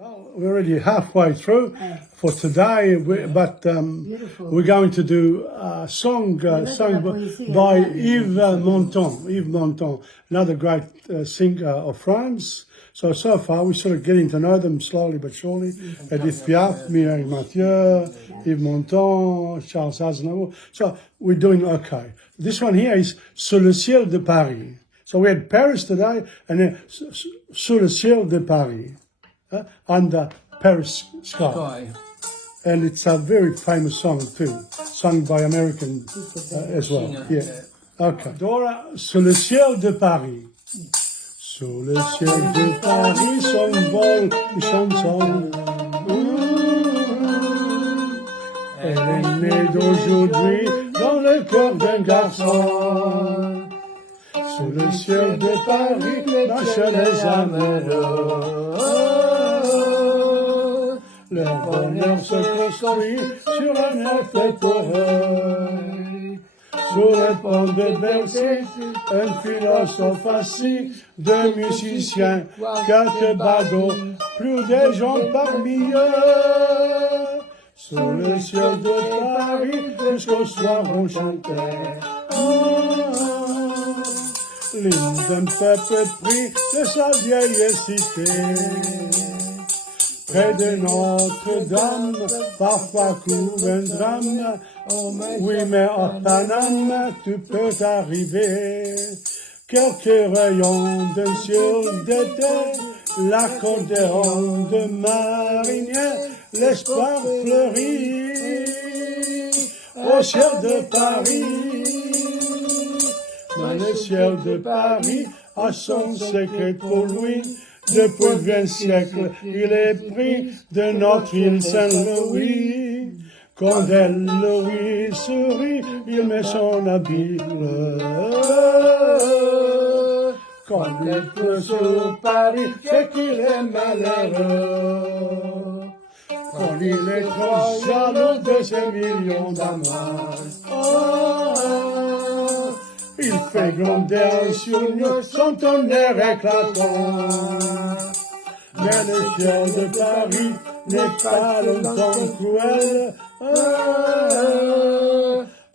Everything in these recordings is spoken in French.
Well, we're already halfway through for today, but we're going to do a song sung by Yves Montand. Yves Montand, another great singer of France. So far we're sort of getting to know them slowly but surely. Edith Piaf, Mireille Mathieu, Yves Montand, Charles Aznavour. So we're doing okay. This one here is Sous le ciel de Paris. So we had Paris today, and then Sous le ciel de Paris. Under Paris Sky. And it's a very famous song too, sung by American as well. Yeah. Okay. Dora, Sous le ciel de Paris. Sous le ciel de Paris s'envolent les chansons. Elle est née d'aujourd'hui dans le cœur d'un garçon. Sous le ciel de Paris marchent les amoureux. Leur bonheur se construit sur un œuf fait pour eux. Sous les pont de Bercy, un philosophe assis, deux musiciens, quelques badauds, plus des gens parmi eux. Sous le ciel de Paris, jusqu'au soir on chantait. L'hymne d'un peuple pris de sa vieille cité. Près de Notre-Dame, parfois couvre un drame. Oui, mais à Paname, tu peux arriver. Quelques rayons d'un ciel d'été, l'accordéon de marinière, l'espoir fleurit au ciel de Paris. Mais le ciel de Paris a son secret pour lui. Depuis 20 siècles, il est pris de notre île Saint-Louis. Quand elle lui sourit, il met son habit bleu. Quand elle pleut sur Paris, c'est qu'il est malheureux. Quand il est trop jaloux de ses millions d'amants. Il fait gronder sur nous son tonnerre éclatant. Mais le ciel de Paris n'est pas longtemps cruel.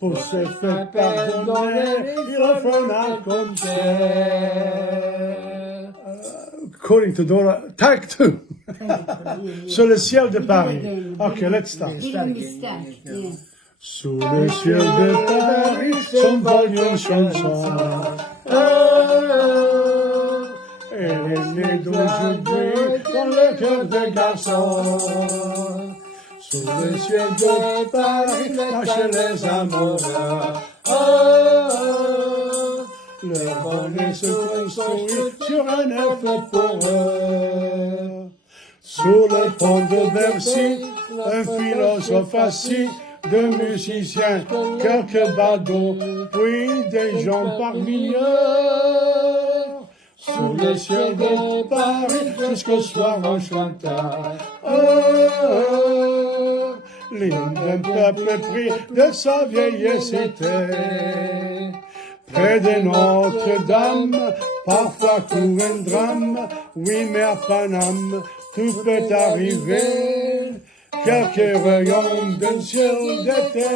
Pour se faire pardonner, il offre un concert. According to Dora, take two. Sur le ciel de Paris. Okay, let's start. Sous le ciel de Paris s'envolent une chanson. Elle est née d'aujourd'hui dans le cœur des garçons. Sous le ciel de Paris marchent les amoureux. Leur bonheur se construit sur un œuf pour eux. Sous le pont de Bercy, un philosophe assis, deux musiciens, quelques badauds, puis des gens parmi eux. Sous le ciel de Paris, jusqu'au soir on chanta. L'hymne d'un peuple pris de sa vieille cité. Près de Notre-Dame, parfois court un drame. Oui, mais à Paname, tout peut arriver. Quelques rayons d'un ciel d'été,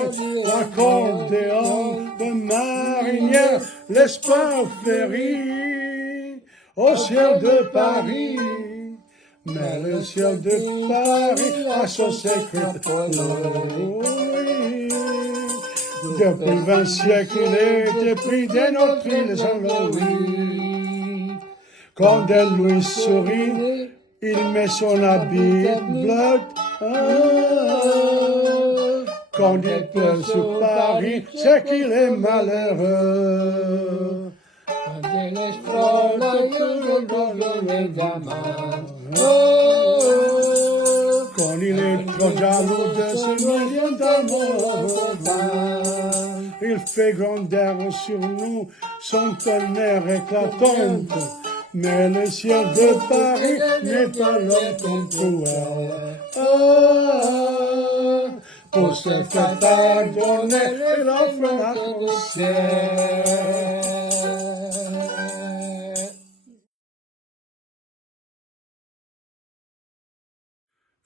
l'accordéon de marinière, l'espoir fleurit au ciel de Paris. Mais le ciel de Paris a son secret pour nous. Depuis 20 siècles, il était pris de notre île Saint-Louis. Quand elle lui sourit, il met son habit bleu. Quand il pleut sur Paris, c'est qu'il est malheureux. Quand il est trop jaloux de ce million d'amour, il fait gronder sur nous son tonnerre éclatant. Mais le ciel de Paris n'est pas longtemps cruel. Pour se faire pardonner, il offre un concert.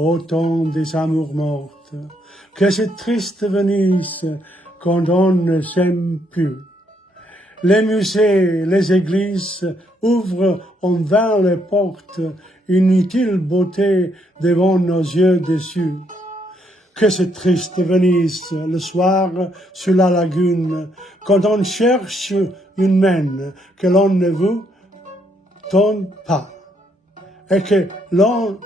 au temps des amours mortes. Que c'est triste Venise quand on ne s'aime plus. Les musées, les églises ouvrent en vain les portes, inutile beauté devant nos yeux déçus. Que c'est triste Venise, le soir sur la lagune, quand on cherche une main que l'on ne vous donne pas, et que l'on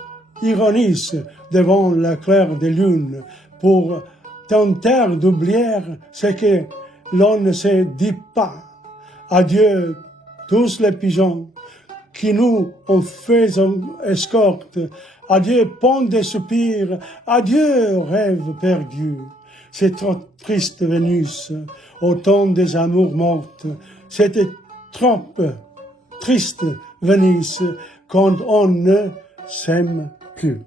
ironise devant la claire des lunes pour tenter d'oublier ce que l'on ne se dit pas. Adieu tous les pigeons qui nous ont fait escorte. Adieu pont des soupirs. Adieu rêves perdus. C'est trop triste Vénus, au temps des amours mortes. C'était trop triste Venise quand on ne s'aime plus.